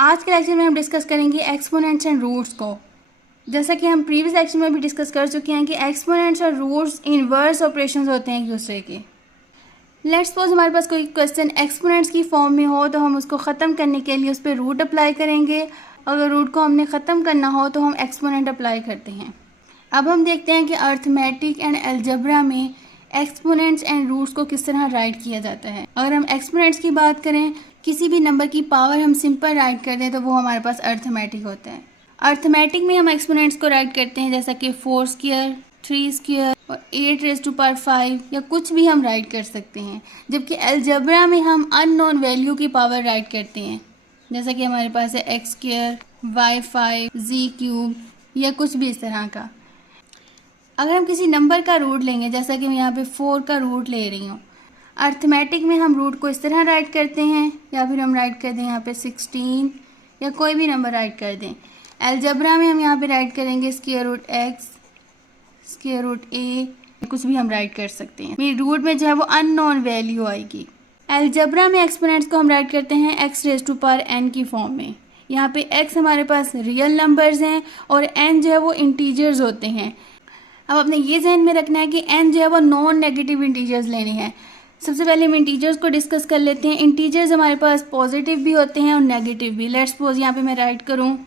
आज के लेक्चर में हम डिस्कस करेंगे एक्सपोनेंट्स एंड रूट्स को। जैसा कि हम प्रीवियस लेक्चर में भी डिस्कस कर चुके हैं कि एक्सपोनेंट्स और रूट्स इनवर्स ऑपरेशंस होते हैं एक दूसरे के। लेट्स सपोज हमारे पास कोई क्वेश्चन एक्सपोनेंट्स की फॉर्म में हो तो हम उसको ख़त्म करने के लिए उस पर रूट अप्लाई करेंगे। अगर रूट को हमने ख़त्म करना हो तो हम एक्सपोनेंट अप्लाई करते हैं। अब हम देखते हैं कि अर्थमेटिक एंड अलजेब्रा में एक्सपोनेंट्स एंड रूट्स को किस तरह राइट किया जाता है। अगर हम एक्सपोनेंट्स की बात करें, किसी भी नंबर की पावर हम सिंपल राइट कर दें तो वो हमारे पास अर्थमेटिक होता है। अर्थमेटिक में हम एक्सपोनेंट्स को राइट करते हैं जैसा कि 4 स्क्वायर, 3 स्क्वायर और 8 रेज़ टू पावर 5 या कुछ भी हम राइट कर सकते हैं। जबकि अलजेब्रा में हम अननोन वैल्यू की पावर राइट करते हैं जैसा कि हमारे पास है x square, y5, z cube या कुछ भी इस तरह का। अगर हम किसी नंबर का रूट लेंगे जैसा कि मैं यहाँ पे 4 का रूट ले रही हूँ, अर्थमेटिक में हम रूट को इस तरह राइट करते हैं या फिर हम राइट कर दें यहाँ पे 16 या कोई भी नंबर राइट कर दें। अलजेब्रा में हम यहाँ पे राइट करेंगे square root x, square root a, कुछ भी हम राइट कर सकते हैं। मेरी रूट में जो है वो अननोन वैल्यू आएगी। अलजेब्रा में एक्सपोनेंट्स को हम राइट करते हैं x raise to power n की फॉर्म में। यहाँ पे x हमारे पास रियल नंबर्स हैं और n जो है वो इंटीजर्स होते हैं। अब अपने ये जहन में रखना है कि n जो है वो नॉन नेगेटिव इंटीजर्स लेने हैं। सबसे पहले हम इंटीजर्स को डिस्कस कर लेते हैं। इंटीजर्स हमारे पास पॉजिटिव भी होते हैं और नेगेटिव भी। लेट्स सपोज यहाँ पे मैं राइट करूँ,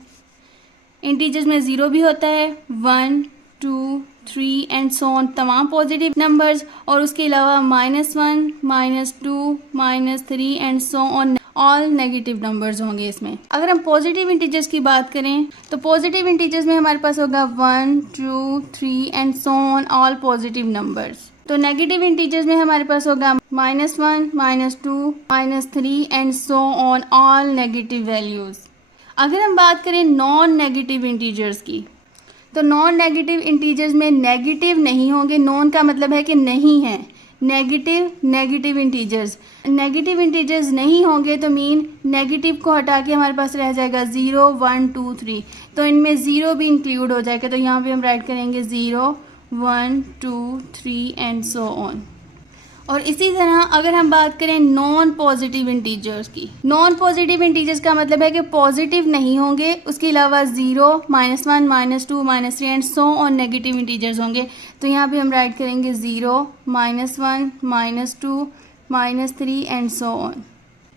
इंटीजर्स में 0 भी होता है, 1, 2, 3 एंड सो ऑन, तमाम पॉजिटिव नंबर्स, और उसके अलावा -1, -2, -3 and so on, all negative numbers होंगे इसमें। अगर हम पॉजिटिव इंटीजर्स की बात करें तो पॉजिटिव इंटीजर्स में हमारे पास होगा 1, 2, 3 and so on, all positive numbers. तो नेगेटिव इंटीजर्स में हमारे पास होगा -1, -2, -3 and so on, all negative values. अगर हम बात करें नॉन नेगेटिव इंटीजर्स की, तो नॉन नेगेटिव इंटीजर्स में नेगेटिव नहीं होंगे। नॉन का मतलब है कि नहीं है, नेगेटिव इंटीजर्स नहीं होंगे तो मीन नेगेटिव को हटा के हमारे पास रह जाएगा 0, 1, 2, 3। तो इनमें 0 भी इंक्लूड हो जाएगा। तो यहाँ पे हम राइट करेंगे 0, 1, 2, 3 एंड सो ऑन। और इसी तरह अगर हम बात करें नॉन पॉजिटिव इंटीजर्स की, नॉन पॉजिटिव इंटीजर्स का मतलब है कि पॉजिटिव नहीं होंगे, उसके अलावा 0, -1, -2, -3 and so on negative integers होंगे। तो यहाँ पे हम राइट करेंगे 0, -1, -2, -3 एंड सो ऑन।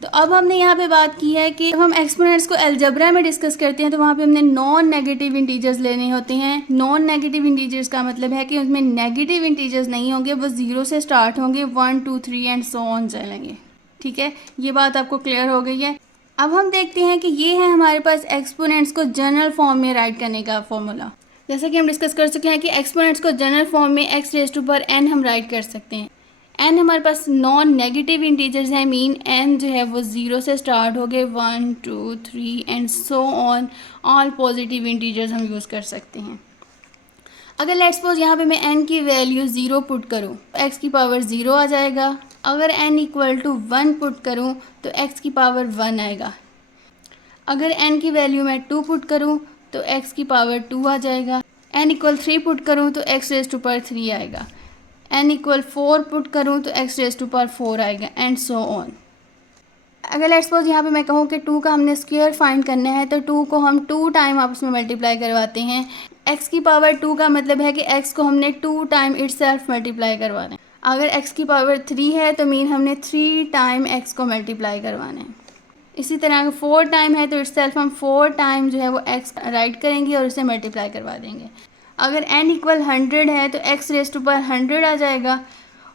तो अब हमने यहाँ पे बात की है कि जब हम एक्सपोनेंट्स को अलजेब्रा में डिस्कस करते हैं तो वहाँ पे हमने नॉन नेगेटिव इंटीजर्स लेने होते हैं। नॉन नेगेटिव इंटीजर्स का मतलब है कि उसमें नेगेटिव इंटीजर्स नहीं होंगे, वो 0 से स्टार्ट होंगे, 1, 2, 3 एंड सो ऑन चलेंगे। ठीक है, ये बात आपको क्लियर हो गई है। अब हम देखते हैं कि ये है हमारे पास एक्सपोनेंट्स को जनरल फॉर्म में राइट करने का फॉर्मूला। जैसा कि हम डिस्कस कर चुके हैं कि एक्सपोनेंट्स को जनरल फॉर्म में x raise to power n हम राइट कर सकते हैं। n हमारे पास नॉन नेगेटिव इंटीजर्स हैं, मीन n जो है वो 0 से स्टार्ट हो गए, 1, 2, 3 and so on, all positive integers हम यूज़ कर सकते हैं। अगर लेट्स सपोज यहाँ पे मैं n की वैल्यू 0 पुट करूँ तो x की पावर 0 आ जाएगा। अगर n इक्वल टू 1 पुट करूँ तो x की पावर 1 आएगा। अगर n की वैल्यू मैं 2 पुट करूँ तो x की पावर 2 आ जाएगा। n इक्वल 3 पुट करूँ तो x रेज़ टू पावर 3 आएगा। n इक्वल 4 पुट करूँ तो x रेज़ टू पावर 4 आएगा एंड सो ऑन। अगर लेट्स सपोज यहाँ पे मैं कहूँ कि 2 का हमने स्क्वायर फाइंड करना है तो 2 को हम 2 टाइम आपस में मल्टीप्लाई करवाते हैं। x की पावर 2 का मतलब है कि x को हमने 2 टाइम इटसेल्फ मल्टीप्लाई करवाना है। अगर x की पावर 3 है तो मीन हमने 3 टाइम x को मल्टीप्लाई करवाना है। इसी तरह 4 टाइम है तो इटसेल्फ हम 4 टाइम जो है वो x राइट करेंगे और उसे मल्टीप्लाई करवा देंगे। अगर n इक्वल 100 है तो x रेज़ टू पावर 100 आ जाएगा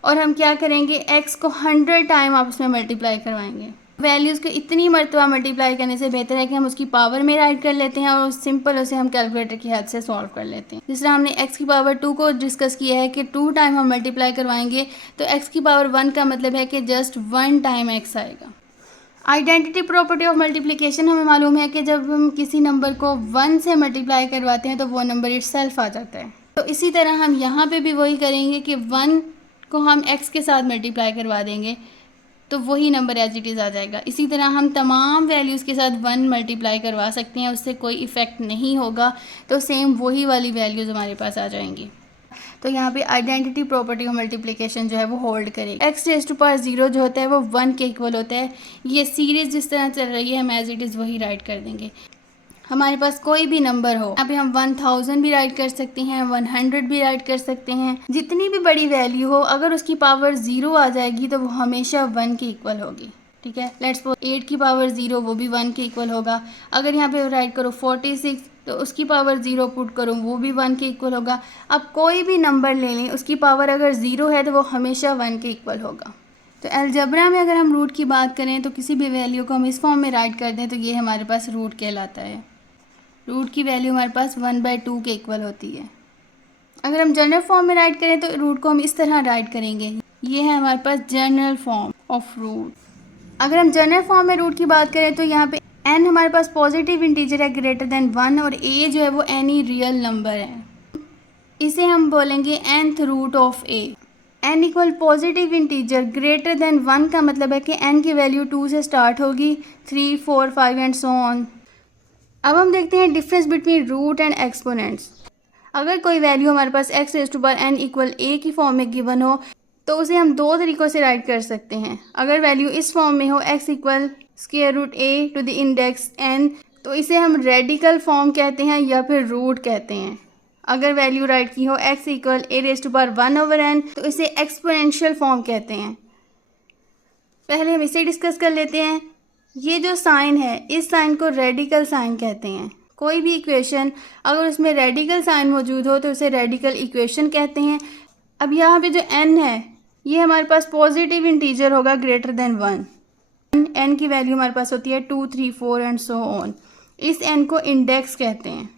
और हम क्या करेंगे, x को 100 टाइम आपस में मल्टीप्लाई करवाएंगे। वैल्यूज़ को इतनी मरतबा मल्टीप्लाई करने से बेहतर है कि हम उसकी पावर में राइट कर लेते हैं और सिंपल उसे हम कैलकुलेटर की हेल्प से सॉल्व कर लेते हैं। जिस तरह हमने x की पावर 2 को डिस्कस किया है कि 2 टाइम हम मल्टीप्लाई करवाएंगे तो x की पावर 1 का मतलब है कि जस्ट 1 टाइम x आएगा। आइडेंटिटी प्रॉपर्टी ऑफ मल्टीप्लिकेशन हमें मालूम है कि जब हम किसी नंबर को 1 से मल्टीप्लाई करवाते हैं तो वो नंबर इटसेल्फ आ जाता है। तो इसी तरह हम यहाँ पे भी वही करेंगे कि 1 को हम x के साथ मल्टीप्लाई करवा देंगे तो वही नंबर एज इट इज़ आ जाएगा। इसी तरह हम तमाम वैल्यूज़ के साथ 1 मल्टीप्लाई करवा सकते हैं, उससे कोई इफ़ेक्ट नहीं होगा, तो सेम वही वाली वैल्यूज़ हमारे पास आ जाएंगी। तो यहाँ पे आइडेंटिटी प्रॉपर्टी ऑफ मल्टीप्लिकेशन जो है वो होल्ड करेगी। एक्स रेज टू पावर 0 जो होता है वो 1 के इक्वल होता है। ये सीरीज जिस तरह चल रही है हम एज इट इज़ वही राइट कर देंगे। हमारे पास कोई भी नंबर हो, यहाँ पे हम 1000 भी राइट कर सकते हैं, 100 भी राइट कर सकते हैं। जितनी भी बड़ी वैल्यू हो, अगर उसकी पावर 0 आ जाएगी तो वो हमेशा 1 के इक्वल होगी। ठीक है, लेट्स सपोज 8 की पावर 0 वो भी 1 के इक्वल होगा। अगर यहाँ पे राइट करो 46 तो उसकी पावर 0 पुट करो वो भी 1 के इक्वल होगा। अब कोई भी नंबर ले लें, उसकी पावर अगर 0 है तो वो हमेशा 1 के इक्वल होगा। तो अलजबरा में अगर हम रूट की बात करें तो किसी भी वैल्यू को हम इस फॉर्म में राइट कर दें तो ये हमारे पास रूट कहलाता है। रूट की वैल्यू हमारे पास 1/2 के इक्वल होती है। अगर हम जनरल फॉर्म में राइट करें तो रूट को हम इस तरह राइट करेंगे। ये है हमारे पास जनरल फॉर्म ऑफ रूट। अगर हम जनरल फॉर्म में रूट की बात करें तो यहाँ पे n हमारे पास पॉजिटिव इंटीजर है ग्रेटर देन 1 और a जो है वो एनी रियल नंबर है। इसे हम बोलेंगे nth root of a। n equal positive integer greater than 1 का मतलब है कि n की वैल्यू 2 से स्टार्ट होगी, 3, 4, 5 एंड सो ऑन। अब हम देखते हैं difference between root and exponents. अगर कोई वैल्यू हमारे पास x raise to power n equal a की फॉर्म में गिवन हो तो उसे हम दो तरीक़ों से राइट कर सकते हैं। अगर वैल्यू इस फॉर्म में हो x equal square root a to the index n तो इसे हम रेडिकल फॉर्म कहते हैं या फिर रूट कहते हैं। अगर वैल्यू राइट की हो x equal a raise to power 1/n तो इसे एक्सपोनेंशियल फॉर्म कहते हैं। पहले हम इसे डिस्कस कर लेते हैं। ये जो साइन है इस साइन को रेडिकल साइन कहते हैं। कोई भी इक्वेशन अगर उसमें रेडिकल साइन मौजूद हो तो उसे रेडिकल इक्वेशन कहते हैं। अब यहाँ पे जो n है ये हमारे पास पॉजिटिव इंटीजर होगा ग्रेटर देन 1। n की वैल्यू हमारे पास होती है 2, 3, 4 एंड सो ऑन। इस n को इंडेक्स कहते हैं।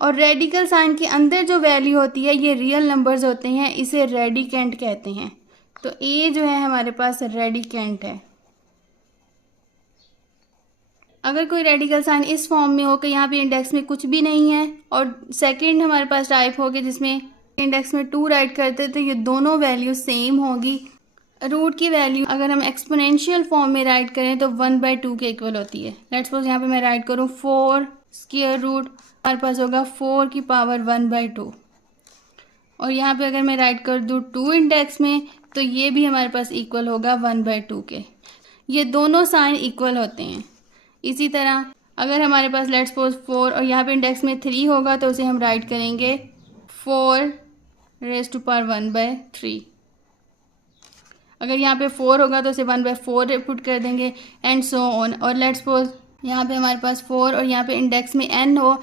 और रेडिकल साइन के अंदर जो वैल्यू होती है ये रियल नंबर्स होते हैं, इसे रेडिकेंट कहते हैं। तो a जो है हमारे पास रेडिकेंट है। अगर कोई रेडिकल साइन इस फॉर्म में हो कि यहाँ पे इंडेक्स में कुछ भी नहीं है और सेकंड हमारे पास टाइप हो गया जिसमें इंडेक्स में 2 राइट करते तो ये दोनों वैल्यू सेम होगी। रूट की वैल्यू अगर हम एक्सपोनेंशियल फॉर्म में राइट करें तो 1/2 के इक्वल होती है। लेट्स सपोज यहाँ पे मैं राइट करूँ 4 स्क्वायर रूट, हमारे पास होगा 4 की पावर 1/2। और यहाँ पे अगर मैं राइट कर दूँ 2 इंडेक्स में तो ये भी हमारे पास इक्वल होगा 1/2 के। ये दोनों साइन इक्वल होते हैं। इसी तरह अगर हमारे पास लेट्स सपोज 4 और यहाँ पे इंडेक्स में 3 होगा तो उसे हम राइट करेंगे 4 रेज़ टू पावर 1/3। अगर यहाँ पे 4 होगा तो उसे 1/4 पुट कर देंगे एंड सो ऑन। और लेट्स सपोज यहाँ पे हमारे पास 4 और यहाँ पे इंडेक्स में n हो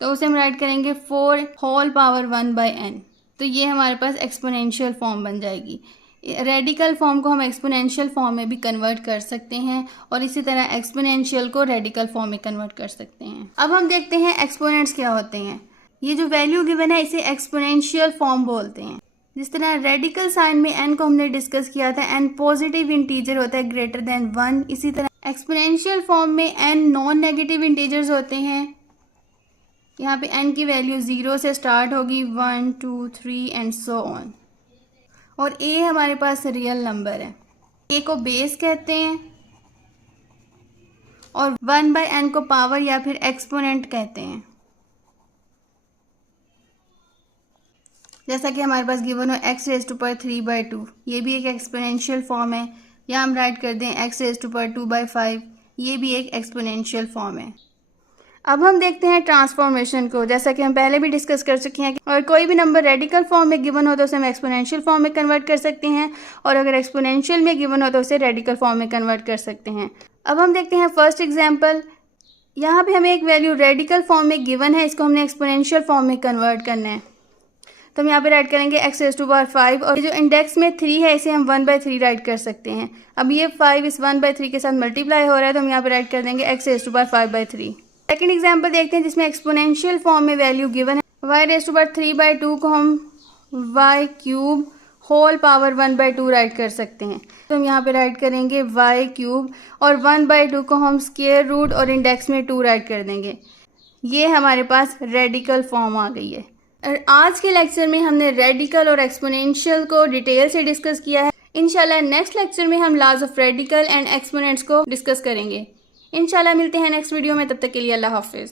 तो उसे हम राइट करेंगे 4 होल पावर 1/n। तो ये हमारे पास एक्सपोनेंशियल फॉर्म बन जाएगी। रेडिकल फॉर्म को हम एक्सपोनेंशियल फॉर्म में भी कन्वर्ट कर सकते हैं और इसी तरह एक्सपोनेंशियल को रेडिकल फॉर्म में कन्वर्ट कर सकते हैं। अब हम देखते हैं एक्सपोनेंट्स क्या होते हैं। ये जो वैल्यू गिवन है इसे एक्सपोनेंशियल फॉर्म बोलते हैं। जिस तरह रेडिकल साइन में n को हमने डिस्कस किया था, n पॉजिटिव इंटीजर होता है ग्रेटर देन 1। इसी तरह एक्सपोनेंशियल फॉर्म में n नॉन नेगेटिव इंटीजर्स होते हैं। यहाँ पे n की वैल्यू 0 से स्टार्ट होगी, 1, 2, 3 एंड सो ऑन। और a हमारे पास रियल नंबर है। a को बेस कहते हैं और 1/n को पावर या फिर एक्सपोनेंट कहते हैं। जैसा कि हमारे पास गिवन हो x रेज़ टू पावर 3/2, ये भी एक एक्सपोनेंशियल फॉर्म है। या हम राइट कर दें x रेज़ टू पावर 2/5, ये भी एक एक्सपोनेंशियल फॉर्म है। अब हम देखते हैं ट्रांसफॉर्मेशन को। जैसा कि हम पहले भी डिस्कस कर चुके हैं और कोई भी नंबर रेडिकल फॉर्म में गिवन हो तो उसे हम एक्सपोनेंशियल फॉर्म में कन्वर्ट कर सकते हैं और अगर एक्सपोनेंशियल में गिवन हो तो उसे रेडिकल फॉर्म में कन्वर्ट कर सकते हैं। अब हम देखते हैं फर्स्ट एग्जांपल। यहाँ पे हमें एक वैल्यू रेडिकल फॉर्म में गिवन है, इसको हमने एक्सपोनेंशियल फॉर्म में कन्वर्ट करना है। तो हम यहाँ पे राइट करेंगे x रेज़ टू पावर 5 और जो इंडेक्स में 3 है इसे हम 1/3 राइट कर सकते हैं। अब ये 5 इस 1/3 के साथ मल्टीप्लाई हो रहा है तो हम यहाँ पे राइट कर देंगे x raise to power 5/3। Second example देखते हैं जिसमें एक्सपोनेंशियल फॉर्म में वैल्यू गिवन है। y रेज़ टू पावर 3/2 को हम y³ होल पावर 1/2 राइट कर सकते हैं। तो हम यहाँ पे राइट करेंगे y³ और 1/2 को हम स्क्वायर रूट और इंडेक्स में 2 राइट कर देंगे। ये हमारे पास रेडिकल फॉर्म आ गई है। और आज के लेक्चर में हमने रेडिकल और एक्सपोनेंशियल को डिटेल से डिस्कस किया है। इंशाल्लाह नेक्स्ट लेक्चर में हम laws of radical and exponents को डिस्कस करेंगे। इंशाल्लाह मिलते हैं नेक्स्ट वीडियो में, तब तक के लिए अल्लाह हाफिज़।